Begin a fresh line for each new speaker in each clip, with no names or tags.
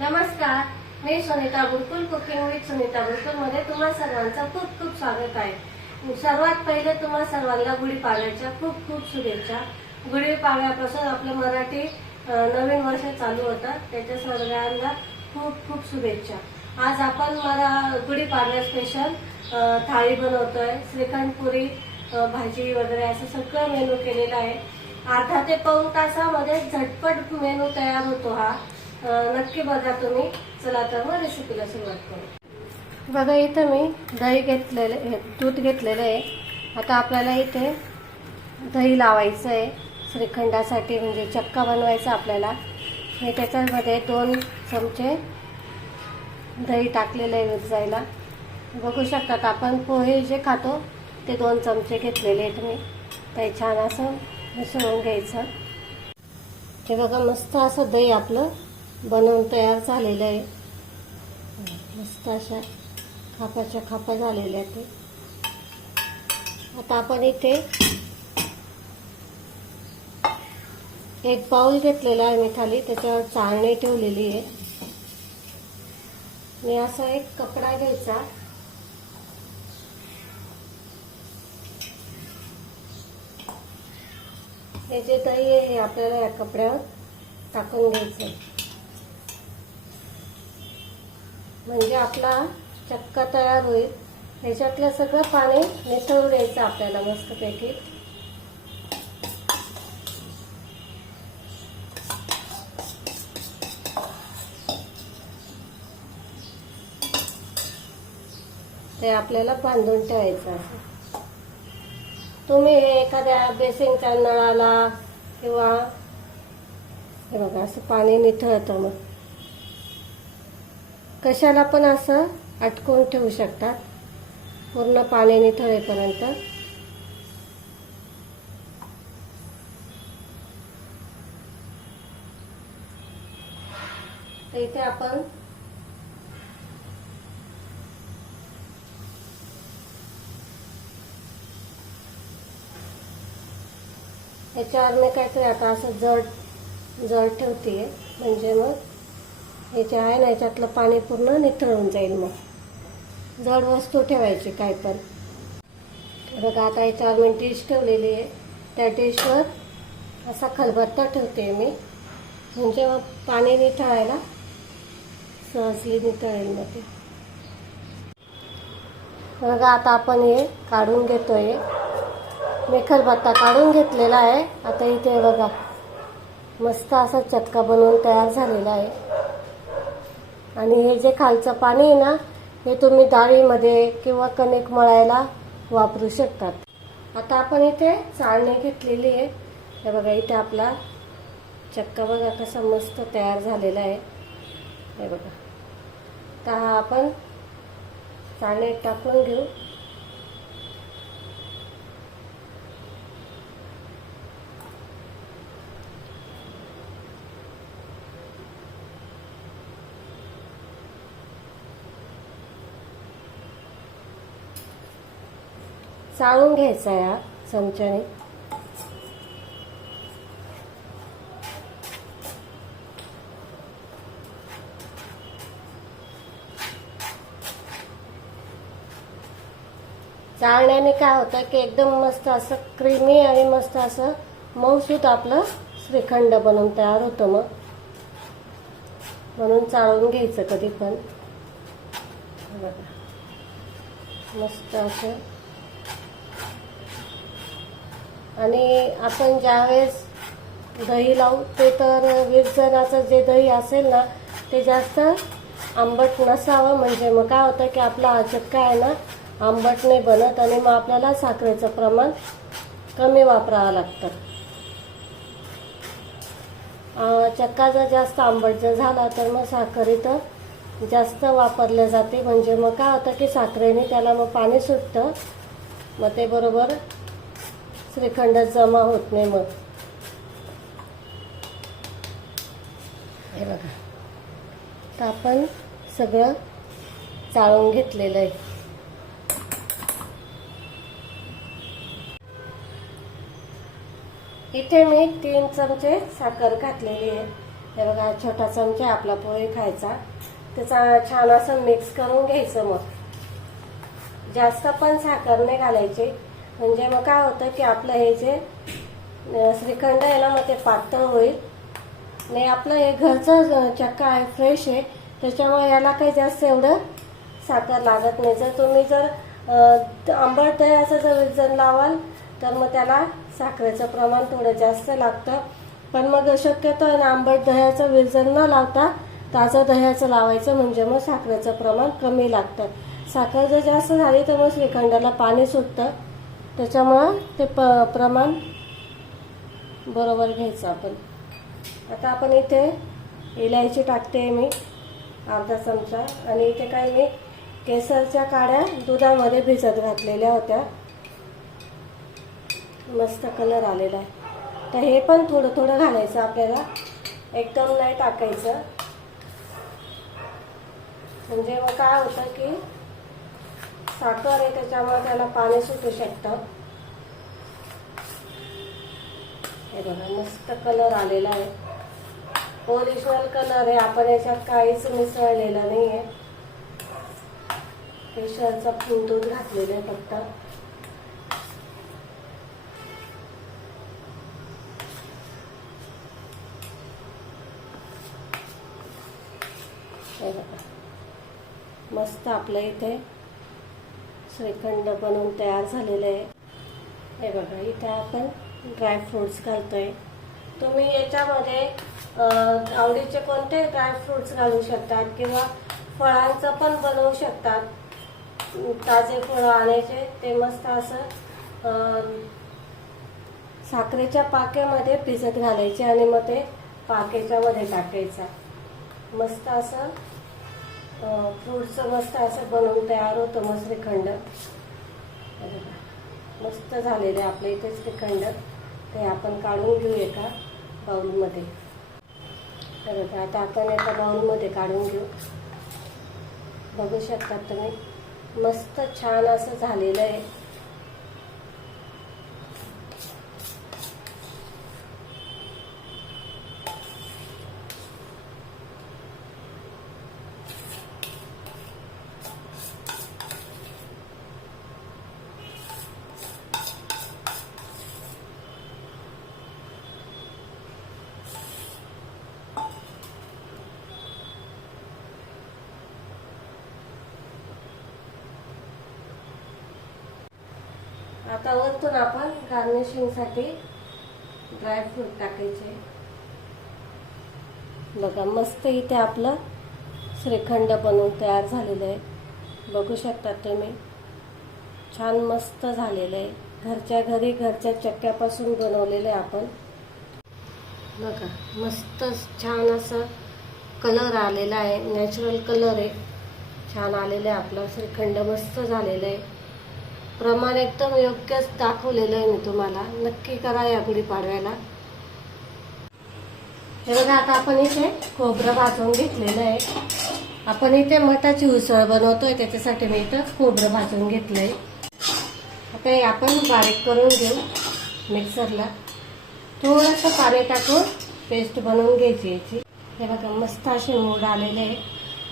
नमस्कार मी Sunita Burkul cooking with Sunita बुरकुलमध्ये तुम्हा सर्वांचं खूप खूप स्वागत आहे. सर्वात पहिले तुम्हा सर्वांना गुढीपाडव्याच्या खूप खूप शुभेच्छा. गुढीपाडव्यापासून आपलं मराठी नवीन वर्ष चालू होतं. त्याच्या सगळ्यांना खूप खूप शुभेच्छा. आज आपण मला गुढीपाडव्या स्पेशल थाळी बनवतोय. श्रीखंड पुरी भाजी वगैरे असं सगळं मेनू केलेलं आहे. अर्धा ते पाऊण तासामध्ये झटपट मेनू तयार होतो हा. नक्की बघा तुम्ही. चला तर मग रेसिपीला सुरुवात करू. बघा इथं मी दही घेतलेलं हे, दूध घेतलेलं आहे. आता आपल्याला इथे दही लावायचं आहे. श्रीखंडासाठी म्हणजे चक्का बनवायचा आपल्याला. मी त्याच्यामध्ये दोन चमचे दही टाकलेलं आहे मिरजायला बघू शकतात आपण पोहे जे खातो ते दोन चमचे घेतलेले आहेत मी. ते छान असं मिसळून घ्यायचं. ते बघा मस्त असं दही आपलं बनवून तयार झालेलं आहे. मस्त अशा खापाच्या खापा झालेल्या ते आता आपण इथे एक पाऊल घेतलेला आहे मी खाली त्याच्यावर चाळणी ठेवलेली आहे. मी असा एक कपडा घ्यायचा. हे जे दही आहे हे आपल्याला या कपड्यावर टाकून घ्यायचं म्हणजे आपला चक्का तयार होईल. ह्याच्यातलं सगळं पाणी निथळून द्यायचं आपल्याला मस्तपैकी. ते आपल्याला बांधून ठेवायचं असं तुम्ही हे एखाद्या बेसिनच्या नळाला किंवा हे बघा असं पाणी निथळतं मग. कशाला पण असं अटकून ठेवू शकतात. पूर्ण पाणी निथळेपर्यंत इथे आपण याच्यावर मी काहीतरी आता असं जड जड ठेवते म्हणजे मग याच्या आहे ना याच्यातलं पाणी पूर्ण निथळून जाईल मग. जड वस्तू ठेवायची काय पण. बघा आता याच्यावर मी डिश ठेवलेली आहे. त्या डिशवर असा खलबत्ता ठेवते मी. म्हणजे मग पाणी निथळायला सहजली निथळेल मग ते. बघा आता आपण हे काढून घेतोय. मी खलबत्ता काढून घेतलेला आहे. आता इथे बघा मस्त असा चटका बनवून तयार झालेला आहे. आणि हे जे खालचं पाणी आहे ना हे तुम्ही डाळीमध्ये किंवा कणिक मळायला वापरू शकतात. आता आपण इथे चाळणी घेतलेली आहे. हे बघा इथे आपला चक्का बघा कसा मस्त तयार झालेला आहे. हे बघा. तर हा आपण चाळणीत टाकून घेऊ. चाळून घ्यायचा या चमच्याने. चाळण्याने काय होतं की एकदम मस्त असं क्रीमी आणि मस्त असं मऊसूत आपलं श्रीखंड बनवून तयार होतं मग. म्हणून चाळून घ्यायचं कधी पण. बघा. मस्त असं आणि आपण ज्यावेळेस दही लावू ते तर विरजनाचं जे दही असेल ना ते जास्त आंबट नसावं. म्हणजे मग काय होतं की आपला हा चक्का आहे ना आंबट नाही बनत आणि मग आपल्याला साखरेचं प्रमाण कमी वापरावं लागतं. चक्का जर जास्त आंबट जर झाला तर मग साखर इथं जास्त वापरल्या जाते. म्हणजे मग काय होतं की साखरेने त्याला मग पाणी सुटतं. मग ते बरोबर श्रीखंड जमा होत नाही मग. हे बघा. तर आपण सगळं चाळून घेतलेलं आहे. इथे मी तीन चमचे साखर घातलेली आहे. हे बघा छोटा चमचा आपला पोहे खायचा. त्याचा छान असं मिक्स करून घ्यायचं मग. जास्त पण साखर नाही घालायची. म्हणजे मग काय होतं की आपलं हे जे श्रीखंड आहे ना मग ते पातळ होईल. नाही आपलं हे घरचं चक्का आहे फ्रेश आहे. त्याच्यामुळे याला काही जास्त एवढं साखर लागत नाही. जर तुम्ही जर आंबट दह्याचं जर विजन लावाल तर मग त्याला साखरेचं प्रमाण थोडं जास्त लागतं. पण मग शक्यतो आहे ना आंबट दह्याचं विरजन न लावता ताजं दह्याचं लावायचं म्हणजे मग साखरेचं प्रमाण कमी लागतं. साखर जर जास्त झाली तर मग श्रीखंडाला पाणी सुटतं. त्याच्यामुळं ते प प्रमाण बरोबर घ्यायचं आपण. आता आपण इथे इलायची टाकते मी अर्धा चमचा. आणि इथे काय मी केसरच्या काड्या दुधामध्ये भिजत घातलेल्या होत्या. मस्त कलर आलेला आहे. तर हे पण थोडं थोडं घालायचं आपल्याला. एकदम नाही टाकायचं. म्हणजे मग काय होतं की साखर आहे त्याच्यामुळे त्याला पाणी सुटू शकतं. हे बघा मस्त कलर आलेला आहे. ओरिजिनल कलर आहे आपण याच्यात काहीच मिसळलेलं नाही आहे केशरचा फूल घातलेलं आहे फक्त. हे बघा. मस्त आपल्या इथे श्रीखंड बनवून तयार झालेलं आहे. हे बघा इथे आपण ड्रायफ्रुट्स घालतोय. तुम्ही याच्यामध्ये आवडीचे कोणते ड्रायफ्रुट्स घालू शकतात किंवा फळांचं पण बनवू शकतात? ताजे फळं आणायचे ते मस्त असं साखरेच्या पाक्यामध्ये भिजत घालायचे आणि मग ते पाकेच्यामध्ये टाकायचा. मस्त असं फ्रूटचं मस्त असं बनवून तयार होतं मग श्रीखंड मस्त झालेलं आहे आपल्या इथे श्रीखंड ते आपण काढून घेऊ एका बाऊलमध्ये हे आता आपण एका बाऊलमध्ये काढून घेऊ. बघू शकतात तुम्ही. मस्त छान असं झालेलं आहे. आता वरतून आपण गार्निशिंगसाठी ड्रायफ्रूट टाकायचे. बघा मस्त इथे आपलं श्रीखंड बनवून तयार झालेलं आहे. बघू शकतात तुम्ही. छान मस्त झालेलं आहे. घरच्या घरी घरच्या चक्क्यापासून बनवलेलं आहे आपण. बघा मस्त छान असं कलर आलेला आहे. नॅचरल कलर आहे. छान आलेलं आहे आपलं. श्रीखंड मस्त झालेलं आहे. प्रमाण एकदम योग्यच दाखवलेलं आहे मी तुम्हाला. नक्की करा या गुढीपाडव्याला हे बघा आता आपण इथे खोबरं भाजून घेतलेलं आहे. आपण इथे मठाची उसळ बनवतोय त्याच्यासाठी मी इथं खोबरं भाजून घेतलंय. आता हे आपण बारीक करून घेऊ मिक्सरला. थोडंसं पाणी टाकून पेस्ट बनवून घ्यायची याची. हे बघा मस्त असे मोड आलेले आहे.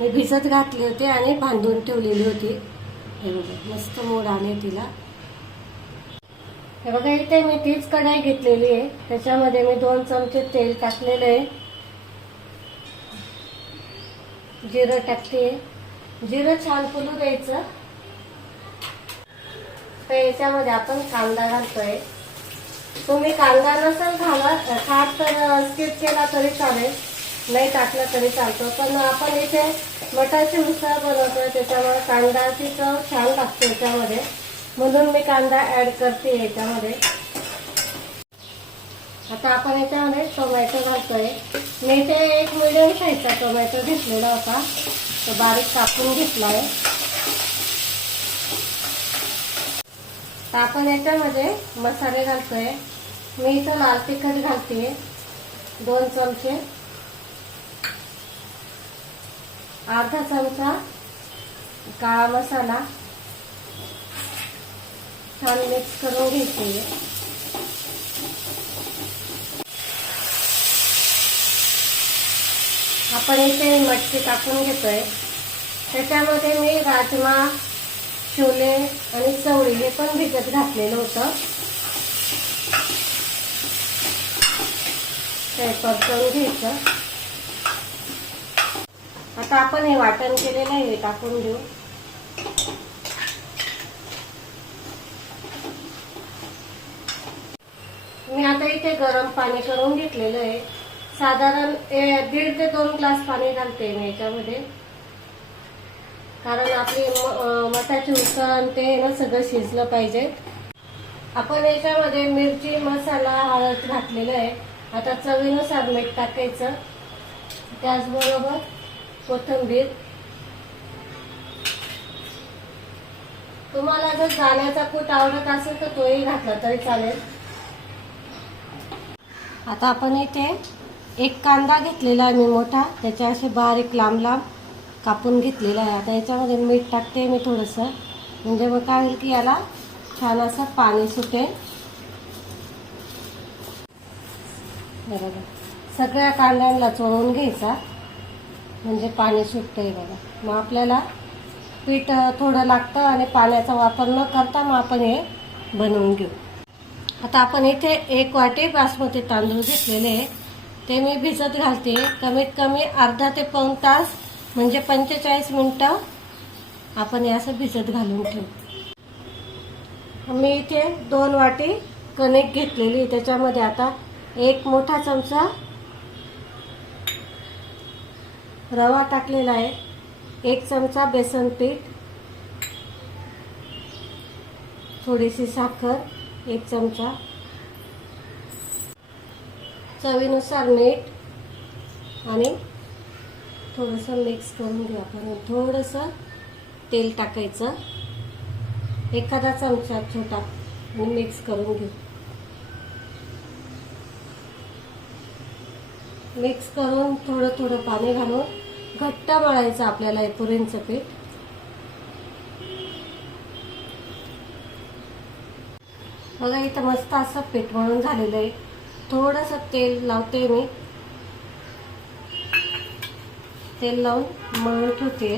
मी भिजत घातली होती आणि बांधून ठेवलेली होती. हे बघा मस्त मोड आले तिला. हे बघा इथे मी तीच कढाई घेतलेली आहे. त्याच्यामध्ये मी दोन चमचे तेल टाकलेलं आहे. जिरं टाकते. जिरं छान फुलू द्यायचं. तर याच्यामध्ये आपण कांदा घालतोय. तुम्ही कांदा नसेल घाला खात तर स्किप केला तरी चालेल. नाही टाकलं तरी चालतं. पण आपण इथे मटाची मिसळ बनवतोय त्याच्यामुळे कांदाची चव छान लागते याच्यामध्ये. म्हणून मी कांदा ऍड करते याच्यामध्ये. आता आपण याच्यामध्ये टोमॅटो घालतोय. मी इथे एक मिडियम साईजचा टोमॅटो घेतलेला होता. तो बारीक कापून घेतलाय. तर आपण याच्यामध्ये मसाले घालतोय. मी इथं लाल तिखट घालते. दोन चमचे. अर्धा चमचा काळा मसाला छान मिक्स करून घ्यायचे आपण इथे मटकी टाकून घेतोय. त्याच्यामध्ये मी राजमा छोले आणि चवळी हे पण भिजत घातलेलं होतं. ते परतवून घ्यायचं. आता आपण हे वाटण केलेलं आहे हे टाकून देऊ. मी आता इथे गरम पाणी करून घेतलेलं आहे. साधारण दीड ते दोन ग्लास पाणी घालते मी याच्यामध्ये. कारण आपली म- अं, आणि ते ना सगळं शिजलं पाहिजे. आपण याच्यामध्ये मिरची मसाला हळद घातलेलं आहे. आता चवीनुसार मीठ टाकायचं. त्याचबरोबर कोथिंबीर. तुम्हाला जर दाण्याचा कूट आवडत असेल तर तोही घातला तरी चालेल. आता आपण इथे एक कांदा घेतलेला आहे मी मोठा. त्याच्या असे बारीक लांब लांब कापून घेतलेला आहे. आता याच्यामध्ये मीठ टाकते मी थोडंसं. म्हणजे मग काय होईल की याला छान असं पाणी सुटेल. बरोबर. सगळ्या कांद्यांना चोळून घ्यायचा. म्हणजे पाणी सुटतंय बघा. मग आपल्याला पीठ थोडं लागतं आणि पाण्याचा वापर न करता मग आपण हे बनवून घेऊ. आता आपण इथे एक वाटी बासमती तांदूळ घेतलेले ते मी भिजत घालते. कमीत कमी अर्धा ते पाऊण तास म्हणजे पंचेचाळीस मिनटं आपण हे असं भिजत घालून ठेवू. मी इथे दोन वाटी कणिक घेतलेली त्याच्यामध्ये आता एक मोठा चमचा रवा टाकलेला आहे. एक चमचा बेसन पीठ थोडीशी साखर एक चमचा. चवीनुसार मीठ आणि थोडंसं मिक्स करून घेऊ आपण. थोडंसं तेल टाकायचं. एखादा चमचा छोटा आणि मिक्स करून घेऊ. मिक्स करून थोडं थोडं पाणी घालून घट्ट मळायचं आपल्याला हे पुरींचं पीठ. बघा इथं मस्त असं पीठ म्हणून झालेलं आहे. थोडंसं तेल लावते मी. तेल लावून मळून ठेवते.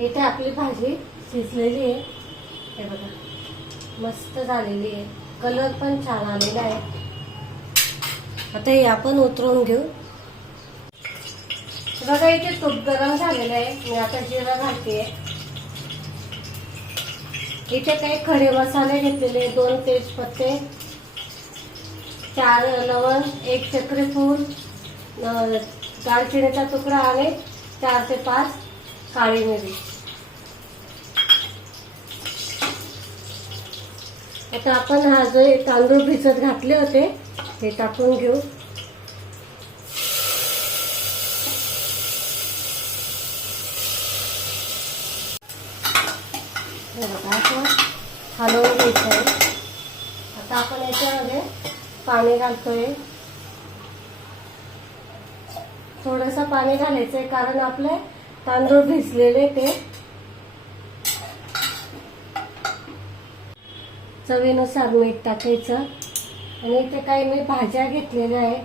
इथे आपली भाजी शिजलेली आहे. हे बघा मस्त झालेली आहे. कलर पण छान आलेला आहे. आता हे आपण उतरवून घेऊ. बघा इथे तूप गरम झालेलं आहे. मी आता जिरा घालते. इथे काही खडे मसाले घेतलेले दोन तेजपत्ते चार लवंग एक चक्री फूल दालचिनीचा तुकडा आणि चार ते पाच काळी मिरी. आता आपण हा जो तांदूळ भिजत घातले होते हे टाकून घेऊ. असं हलवून घ्यायचं आहे. आता आपण याच्यामध्ये पाणी घालतोय. थोडस पाणी घालायचंय कारण आपले तांदूळ भिजलेले ते. चवीनुसार मीठ टाकायचं. आणि इथे काही मी भाज्या घेतलेल्या आहे.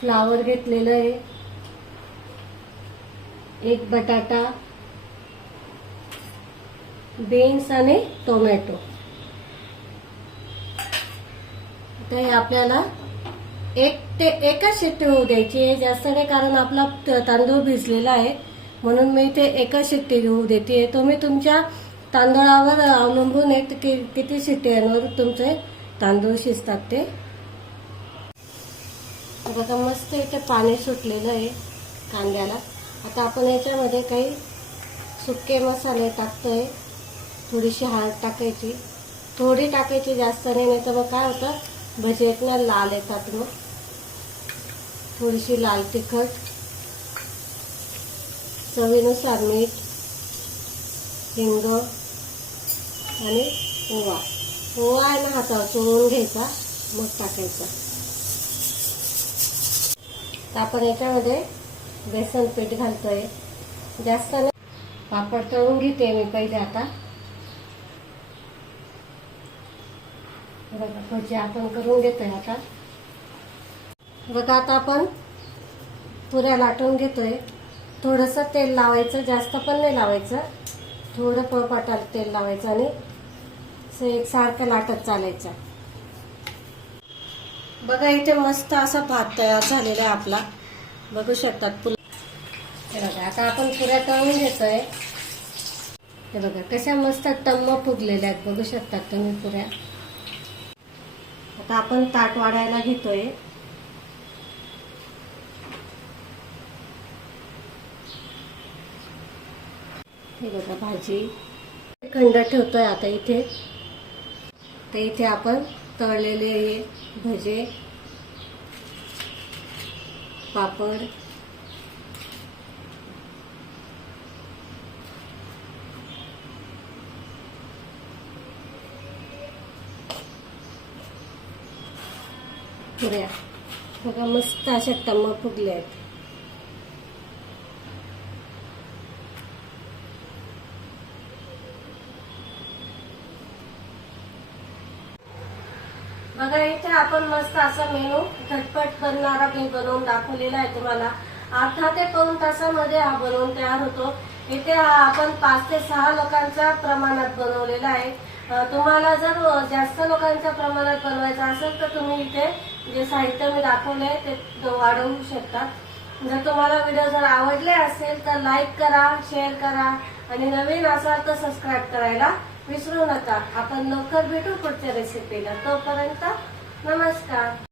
फ्लावर घेतलेलं आहे. एक बटाटा बीन्स आणि टोमॅटो. आता हे आपल्याला एक ते एकच शिट्टी होऊ द्यायची आहे. जास्त नाही कारण आपला तांदूळ भिजलेला आहे. म्हणून मी ते एकच शिट्टी होऊ देते. तुम्ही तुमच्या तांदळावर अवलंबून आहे कि- किती शिट्ट्यांवर तुमचे तांदूळ शिजतात ते. बघा मस्त इथे पाणी सुटलेलं आहे कांद्याला. आता आपण याच्यामध्ये काही सुके मसाले टाकतोय थोडीशी हळद टाकायची. थोडी टाकायची जास्त नाही नाही तर मग काय होतं भजे आहेत ना लाल येतात मग. थोडीशी लाल तिखट चवीनुसार मीठ हिंग आणि ओवा. ओवा आहे ना हातावर चोळून घ्यायचा मग टाकायचा. तर आपण याच्यामध्ये बेसन पीठ घालतोय. जास्त नाही. पापड तळून घेते मी पहिले आता. बघा भजी आपण करून घेतोय आता. बघा आता आपण पुऱ्या लाटून घेतोय. थोडंसं तेल लावायचं जास्त पण नाही लावायचं. थोडं पळपाटाला तेल लावायचं आणि असं एकसारखं लाटत चालायचं. बघा इथे मस्त असा भात तयार झालेला आहे आपला. बघू शकतात पुल हे बघा आता आपण पुऱ्या तळून घेतोय. हे बघा कशा मस्त टम्म फुगलेल्या आहेत बघू शकतात तुम्ही पुऱ्या. आता आपण ताट वाढायला घेतोय. हे बघा भाजी. खंड ठेवतोय आता इथे. तर इथे आपण तळलेले हे भजे पापड पुऱ्या. बघा मस्त अशा टम्म फुगल्या आहेत बघा इथे आपण मस्त असा मेनू झटपट बनणारा मी बनवून दाखवलेला आहे तुम्हाला. अर्धा ते पाऊन तासामध्ये हा बनवून तयार होतो. इथे हा आपण पाच ते सहा लोकांच्या प्रमाणात बनवलेला आहे. तुम्हाला जर जास्त लोकांच्या प्रमाणात बनवायचं असेल तर तुम्ही इथे जे साहित्य मी दाखवले ते वाढवू शकता. जर तुम्हाला व्हिडिओ जर आवडले असेल तर लाईक करा शेअर करा आणि नवीन असाल तर सबस्क्राईब करायला विसरू नका. आपण लवकर भेटू पुढच्या रेसिपीला तोपर्यंत नमस्कार